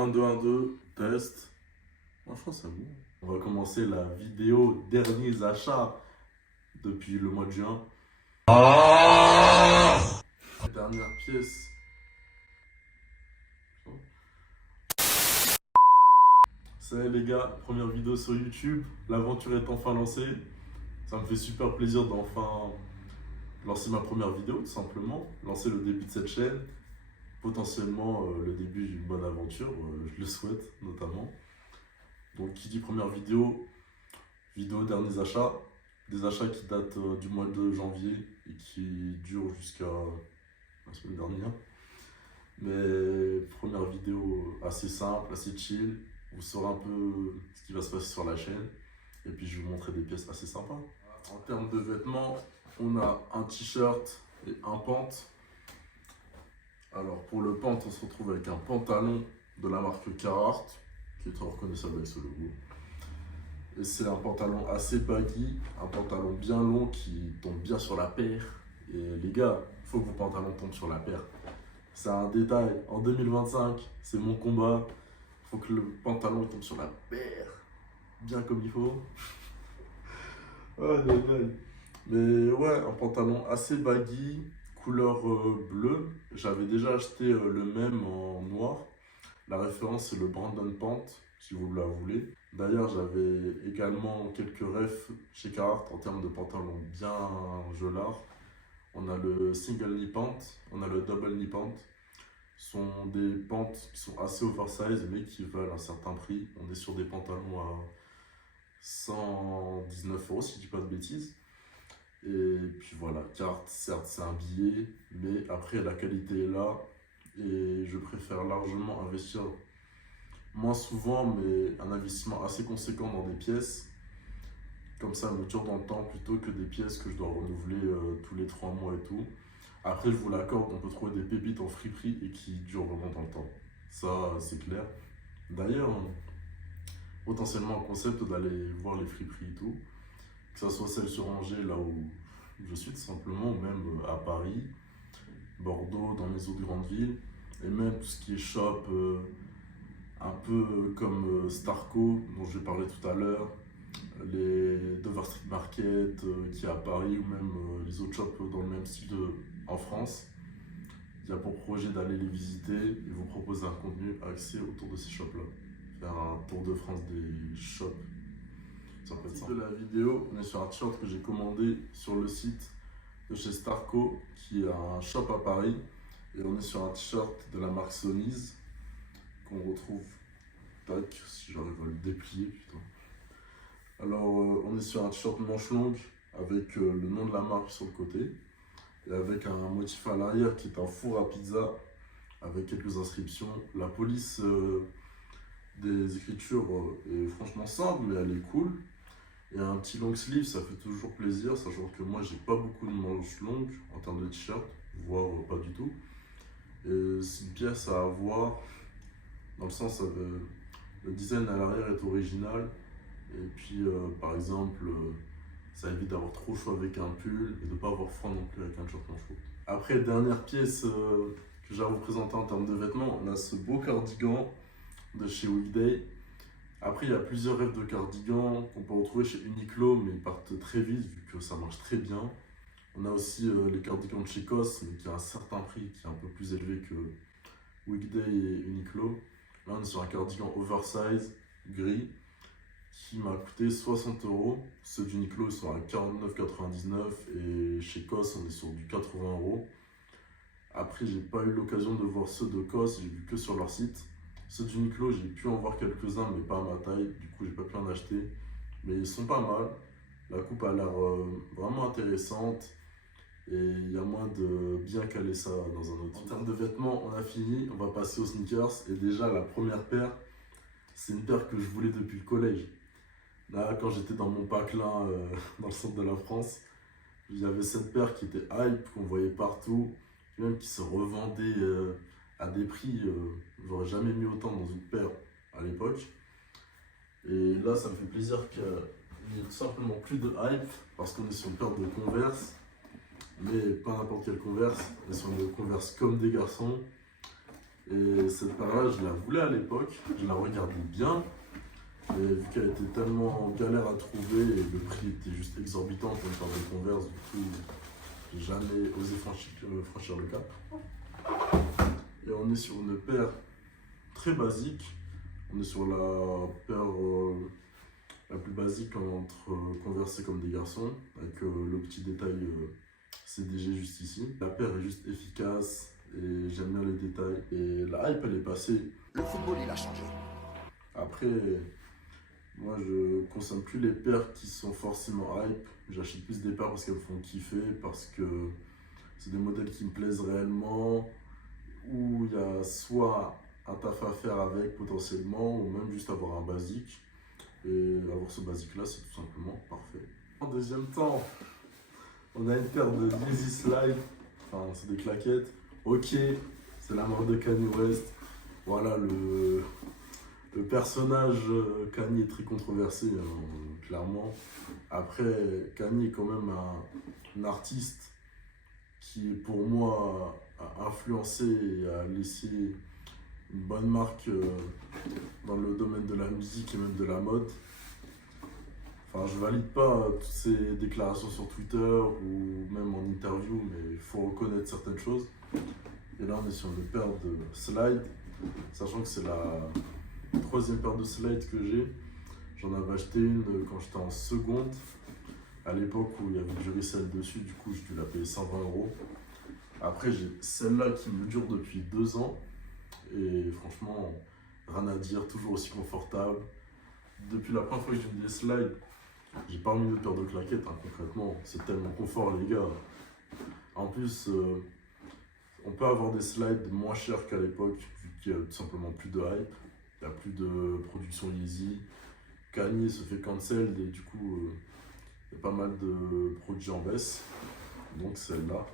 1, 2, 1, 2, test. Moi, je pense que c'est bon. On va commencer la vidéo derniers achats depuis le mois de juin. Dernière pièce. Salut les gars, première vidéo sur YouTube. L'aventure est enfin lancée. Ça me fait super plaisir d'enfin lancer ma première vidéo, tout simplement. Lancer le début de cette chaîne. Potentiellement le début d'une bonne aventure, je le souhaite notamment. Donc qui dit première vidéo derniers achats, des achats qui datent du mois de janvier et qui durent jusqu'à la semaine dernière. Mais première vidéo assez simple, assez chill, vous saurez un peu ce qui va se passer sur la chaîne et puis je vais vous montrer des pièces assez sympas. En termes de vêtements, on a un t-shirt et un pant. Alors pour le pant, on se retrouve avec un pantalon de la marque Carhartt, qui est très reconnaissable avec ce logo. Et c'est un pantalon assez baggy, un pantalon bien long qui tombe bien sur la paire. Et les gars, il faut que vos pantalons tombent sur la paire. C'est un détail, en 2025, c'est mon combat. Il faut que le pantalon tombe sur la paire, bien comme il faut. Mais ouais, un pantalon assez baggy, couleur bleue. J'avais déjà acheté le même en noir. La référence c'est le Brandon Pant, si vous la voulez. D'ailleurs, j'avais également quelques refs chez Carhartt en termes de pantalons bien gelards. On a le single knee pant, on a le double knee pant. Ce sont des pants qui sont assez oversize mais qui valent un certain prix. On est sur des pantalons à 119 € si je dis pas de bêtises. Et puis voilà, Carhartt, certes c'est un billet, mais après la qualité est là. Et je préfère largement investir moins souvent, mais un investissement assez conséquent dans des pièces. Comme ça, me dure dans le temps plutôt que des pièces que je dois renouveler tous les 3 mois et tout. Après, je vous l'accorde, on peut trouver des pépites en friperie et qui durent vraiment dans le temps. Ça, c'est clair. D'ailleurs, potentiellement un concept d'aller voir les friperies et tout. Que ce soit celle sur Angers, là où je suis tout simplement, ou même à Paris, Bordeaux, dans les autres grandes villes. Et même tout ce qui est shop, un peu comme Starco, dont je vais parler tout à l'heure, les Dover Street Market qui est à Paris, ou même les autres shops dans le même style en France. Il y a pour projet d'aller les visiter et vous proposer un contenu axé autour de ces shops-là. Faire un tour de France des shops. Ça peut être ça. De la vidéo, on est sur un t-shirt que j'ai commandé sur le site de chez Starco, qui est un shop à Paris. Et on est sur un t-shirt de la marque Sonny's qu'on retrouve, tac, si j'arrive à le déplier, putain. Alors, on est sur un t-shirt manche longue avec le nom de la marque sur le côté et avec un motif à l'arrière qui est un four à pizza avec quelques inscriptions. La police des écritures est franchement simple, mais elle est cool. Et un petit long sleeve, ça fait toujours plaisir, sachant que moi, j'ai pas beaucoup de manches longues en termes de t-shirt, voire pas du tout. Et c'est une pièce à avoir, dans le sens le design à l'arrière est original. Et puis, par exemple, ça évite d'avoir trop chaud avec un pull et de ne pas avoir froid non plus avec un short manche court. Après, dernière pièce que j'ai à vous présenter en termes de vêtements, on a ce beau cardigan de chez Weekday. Après, il y a plusieurs rêves de cardigans qu'on peut retrouver chez Uniqlo, mais ils partent très vite vu que ça marche très bien. On a aussi les cardigans de chez COS, mais qui a un certain prix qui est un peu plus élevé que Weekday et Uniqlo. Là, on est sur un cardigan oversize, gris, qui m'a coûté 60 €. Ceux d'Uniqlo sont à 49,99 € et chez COS on est sur du 80 €. Après j'ai pas eu l'occasion de voir ceux de COS, j'ai vu que sur leur site. Ceux d'Uniqlo j'ai pu en voir quelques-uns mais pas à ma taille, du coup j'ai pas pu en acheter. Mais ils sont pas mal, la coupe a l'air vraiment intéressante et il y a moyen de bien caler ça dans un autre. En termes de vêtements on a fini, on va passer aux sneakers et déjà la première paire, c'est une paire que je voulais depuis le collège. Là, quand j'étais dans mon patelin dans le centre de la France, il y avait cette paire qui était hype, qu'on voyait partout, même qui se revendait à des prix, j'aurais jamais mis autant dans une paire à l'époque. Et là, ça me fait plaisir qu'il n'y ait tout simplement plus de hype, parce qu'on est sur une paire de Converse, mais pas n'importe quelle Converse, on est sur une Converse comme des garçons. Et cette paire-là, je la voulais à l'époque, je la regardais bien. Et vu qu'elle était tellement galère à trouver et le prix était juste exorbitant pour une paire de Converse, du coup, j'ai jamais osé franchir le cap. Et on est sur une paire très basique. On est sur la paire la plus basique entre converser comme des garçons, avec le petit détail CDG juste ici. La paire est juste efficace et j'aime bien les détails. Et la hype, elle est passée. Le football, il a changé. Après, moi, je consomme plus les paires qui sont forcément hype. J'achète plus des paires parce qu'elles me font kiffer, parce que c'est des modèles qui me plaisent réellement, où il y a soit un taf à faire avec potentiellement, ou même juste avoir un basique. Et avoir ce basique là, c'est tout simplement parfait. En deuxième temps, on a une paire de Yeezy Slide, enfin c'est des claquettes. Ok, c'est la marque de Kanye West. Voilà, le personnage Kanye est très controversé, hein, clairement. Après, Kanye est quand même un artiste qui, pour moi, a influencé et a laissé une bonne marque dans le domaine de la musique et même de la mode. Enfin, je valide pas toutes ces déclarations sur Twitter ou même en interview, mais il faut reconnaître certaines choses. Et là, on est sur une paire de slides, sachant que c'est la troisième paire de slides que j'ai. J'en avais acheté une quand j'étais en seconde, à l'époque où il y avait du resell dessus, du coup, je dû la payer 120 €. Après, j'ai celle-là qui me dure depuis 2 ans. Et franchement, rien à dire, toujours aussi confortable. Depuis la première fois que j'ai mis des slides, j'ai pas mis de paire de claquettes, hein, concrètement. C'est tellement confort, les gars. En plus, on peut avoir des slides moins chers qu'à l'époque, vu qu'il y a tout simplement plus de hype. Il n'y a plus de production Yeezy. Kanye se fait cancel et du coup, il y a pas mal de produits en baisse. Donc celle-là,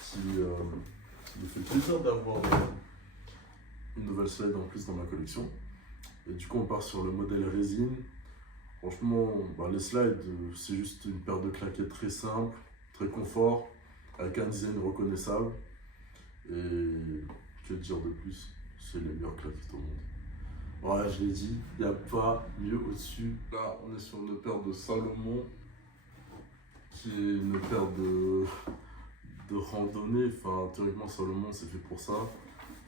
qui me fait plaisir d'avoir une nouvelle slide en plus dans ma collection. Et du coup, on part sur le modèle résine. Franchement, les slides, c'est juste une paire de claquettes très simple, très confort, avec un design reconnaissable. Et que dire de plus? C'est les meilleures claquettes au monde. Voilà, je l'ai dit, il n'y a pas mieux au-dessus. Là, on est sur une paire de Salomon, qui est une paire de randonnée. Enfin, théoriquement, Salomon, c'est fait pour ça.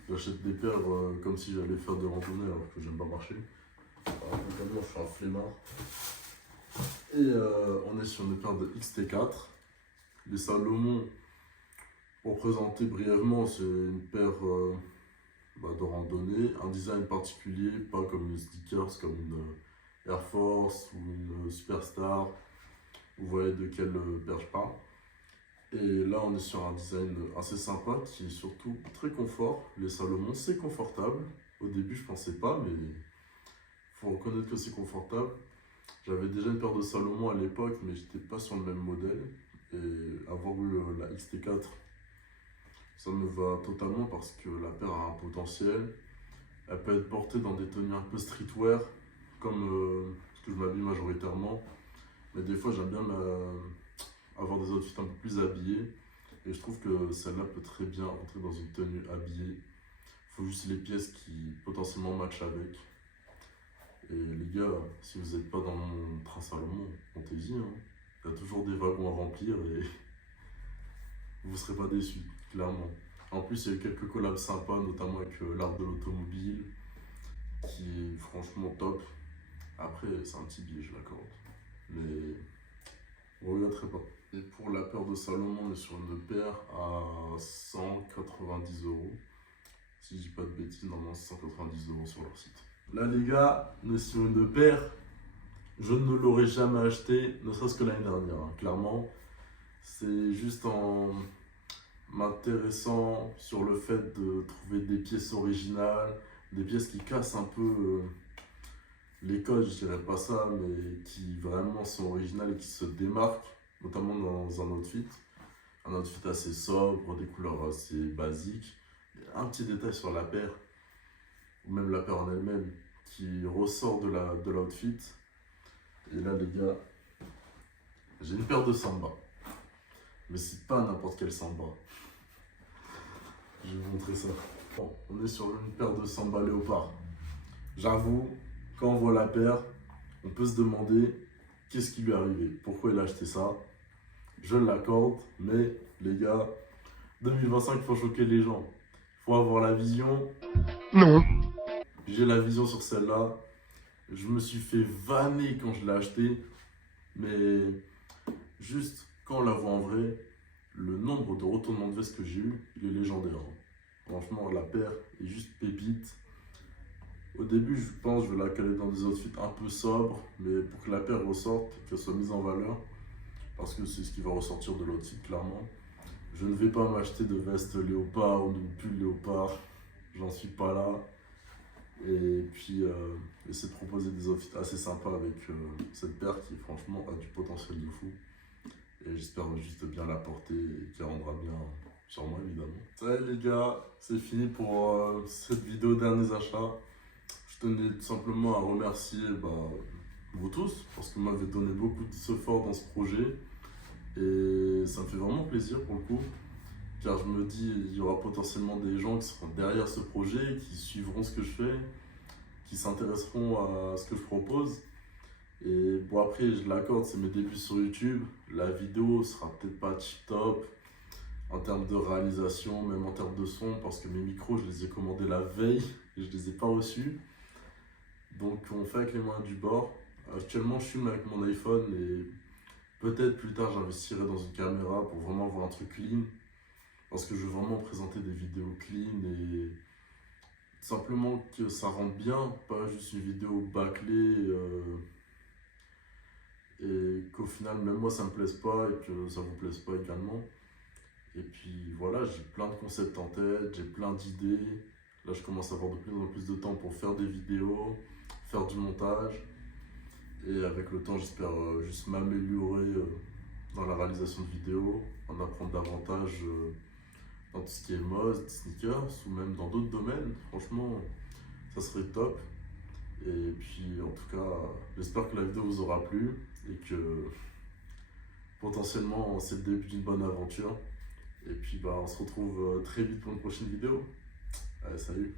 J'achète des paires comme si j'allais faire de randonnée alors que j'aime pas marcher. Concrètement, je suis un flemmard. Et on est sur une paire de XT4. Les Salomon, pour présenter brièvement, c'est une paire de randonnée. Un design particulier, pas comme une sneakers, comme une Air Force ou une Superstar. Vous voyez de quelle paire je parle. Et là, on est sur un design assez sympa qui est surtout très confort. Les Salomon, c'est confortable. Au début, je pensais pas, mais il faut reconnaître que c'est confortable. J'avais déjà une paire de Salomon à l'époque, mais j'étais pas sur le même modèle. Et avoir eu la XT4, ça me va totalement parce que la paire a un potentiel. Elle peut être portée dans des tenues un peu streetwear, comme ce que je m'habille majoritairement. Mais des fois, j'aime bien avoir des outfits un peu plus habillés. Et je trouve que celle-là peut très bien entrer dans une tenue habillée. Il faut juste les pièces qui potentiellement matchent avec. Et les gars, si vous n'êtes pas dans mon train Salomon, montez-y. Hein. Il y a toujours des wagons à remplir et vous ne serez pas déçus, clairement. En plus, il y a eu quelques collabs sympas, notamment avec l'art de l'automobile, qui est franchement top. Après, c'est un petit billet, je l'accorde. Mais vous ne regretterez pas. Et pour la paire de Salomon, on est sur une paire à 190 €. Si je dis pas de bêtises, normalement c'est 190 € sur leur site. Là les gars, on est sur une paire. Je ne l'aurais jamais acheté, ne serait-ce que l'année dernière, hein. Clairement. C'est juste en m'intéressant sur le fait de trouver des pièces originales, des pièces qui cassent un peu les codes, je dirais pas ça, mais qui vraiment sont originales et qui se démarquent, notamment dans un outfit. Un outfit assez sobre, des couleurs assez basiques. Un petit détail sur la paire, ou même la paire en elle-même, qui ressort de l'outfit. Et là les gars, j'ai une paire de Samba. Mais c'est pas n'importe quel Samba. Je vais vous montrer ça. Bon, on est sur une paire de Samba Léopard. J'avoue, quand on voit la paire, on peut se demander qu'est-ce qui lui est arrivé, pourquoi il a acheté ça. Je l'accorde, mais les gars, 2025, il faut choquer les gens. Il faut avoir la vision. Non. J'ai la vision sur celle-là. Je me suis fait vanner quand je l'ai acheté, mais juste quand on la voit en vrai, le nombre de retournements de veste que j'ai eu, il est légendaire. Franchement, la paire est juste pépite. Au début, je pense que je vais la caler dans des outfits un peu sobres, mais pour que la paire ressorte, qu'elle soit mise en valeur, parce que c'est ce qui va ressortir de l'outfit, clairement. Je ne vais pas m'acheter de veste léopard ou de pull léopard, j'en suis pas là. Et puis, essayer de proposer des outfits assez sympas avec cette paire qui, franchement, a du potentiel de fou. Et j'espère juste bien la porter et qu'elle rendra bien sur moi, évidemment. Salut les gars, c'est fini pour cette vidéo derniers achats. Je tenais tout simplement à remercier vous tous, parce que vous m'avez donné beaucoup de support dans ce projet. Et ça me fait vraiment plaisir pour le coup, car je me dis il y aura potentiellement des gens qui seront derrière ce projet, qui suivront ce que je fais, qui s'intéresseront à ce que je propose. Et bon, après, je l'accorde, c'est mes débuts sur YouTube. La vidéo sera peut-être pas tip top en termes de réalisation, même en termes de son, parce que mes micros, je les ai commandés la veille et je les ai pas reçus. Donc, on fait avec les moyens du bord. Actuellement, je filme avec mon iPhone et peut-être plus tard, j'investirai dans une caméra pour vraiment avoir un truc clean. Parce que je veux vraiment présenter des vidéos clean et simplement que ça rentre bien, pas juste une vidéo bâclée et qu'au final, même moi, ça me plaise pas et que ça vous plaise pas également. Et puis voilà, j'ai plein de concepts en tête, j'ai plein d'idées. Là, je commence à avoir de plus en plus de temps pour faire des vidéos, faire du montage. Et avec le temps, j'espère juste m'améliorer dans la réalisation de vidéos, en apprendre davantage dans tout ce qui est mode, sneakers, ou même dans d'autres domaines. Franchement, ça serait top. Et puis, en tout cas, j'espère que la vidéo vous aura plu et que potentiellement, c'est le début d'une bonne aventure. Et puis, on se retrouve très vite pour une prochaine vidéo. Allez, salut!